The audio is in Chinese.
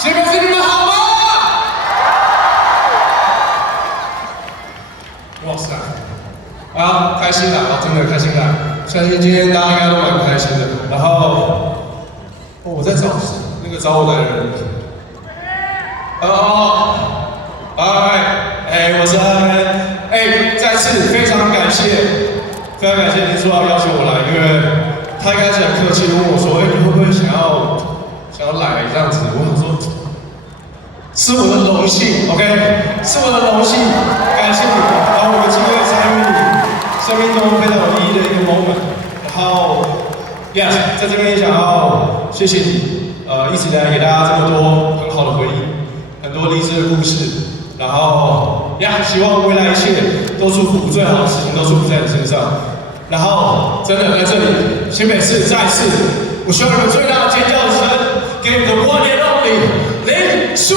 前面是你们好吗？哇塞，啊，开心啦，真的开心啦！相信今天大家应该都蛮开心的。然后，我在找那个找我的人。我是安安。再次非常感谢您说要邀请我来，因为他一开始很客气地问我说，你会不会想要来这样子？我想说，是我的荣幸 ，OK， 是我的荣幸，感谢你，把我的机会参与你生命中非常有意义的一个 moment。然后 ，yes， 在这边也想要谢谢你，一直以来给大家这么多很好的回忆，很多励志的故事。然后希望未来一切都祝福，最好的事情都祝福在你身上。然后真的在这里，新北市再次，我希望你们最大的尖叫声，给我们的one and only林书。